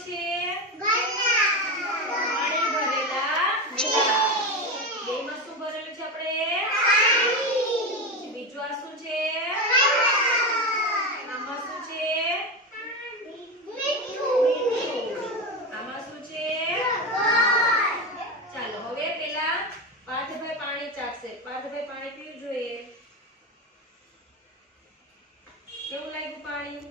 છે પાણી ભરેલા ગ્લાસ. બેયમાં શું ભરેલું છે આપણે પછી બીજું આ શું છે આમાં શું છે આમાં શું છે ચાલો હવે પેલા પાર્થભાઈ પાણી ચાખશે પાર્થભાઈ પાણી પીવું જોઈએ કેવું લાગ્યું પાણી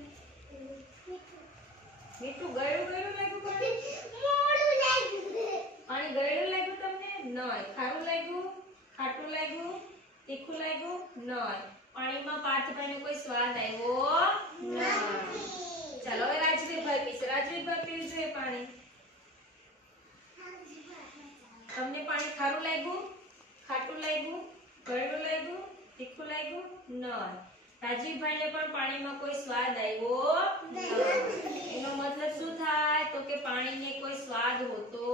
મીઠું ગળ્યું ગળ્યું લાગ્યું પાણી પાણી ગળ્યું લાગ્યું નહીં ખારું લાગ્યું? ખાટું લાગ્યું? તીખું લાગ્યું? નય. પાણીમાં પાર્થભાઈનો કોઈ સ્વાદ આવ્યો? ચાલો હવે રાજવીરભાઈ પીશે રાજવીરભાઈ પીવું જોઈએ પાણી. તમને પાણી ખારું લાગ્યું? ખાટું લાગ્યું? ગળ્યું લાગ્યું? તીખું લાગ્યું? નહીં રાજીવભાઈને પણ પાણીમાં કોઈ સ્વાદ આવ્યો? એનો મતલબ શું થાય? તો કે પાણીને કોઈ સ્વાદ હોતો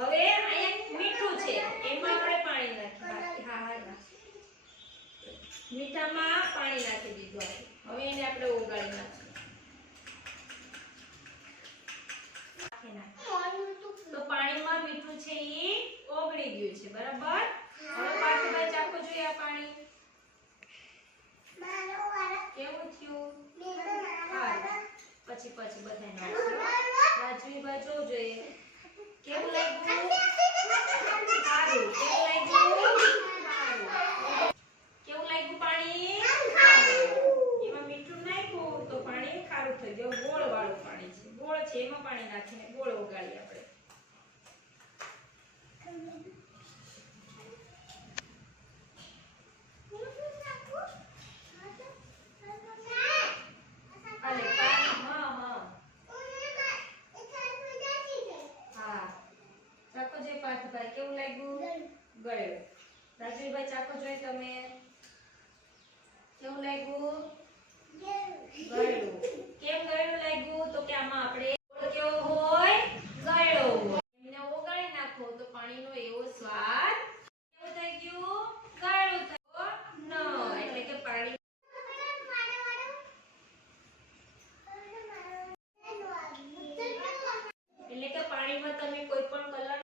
હવે અહીંયા મીઠું છે એમાં આપણે પાણી નાખી હા હા મીઠામાં પાણી નાખી દીધું હવે એને આપણે ઓગાળી નાખીએ. તો પાણીમાં મીઠું છે ઈ ઓગળી ગયું છે બરાબર? હવે પાર્થભાઈ ચાખો જોઈએ આ પાણી. કેવું થયું? પછી પછી બધા રાજવીભાઈ જોવું જોઈએ કેવું લાગ્યું સારું કેવું લાગ્યું સારું કેવું લાગ્યું પાણી એમાં પાણી નાખીને ગોળ ઓગાળી આપણે. કેવું લાગ્યું? ગળ્યું રાજવીભાઈ ચાકો જોઈ તમે.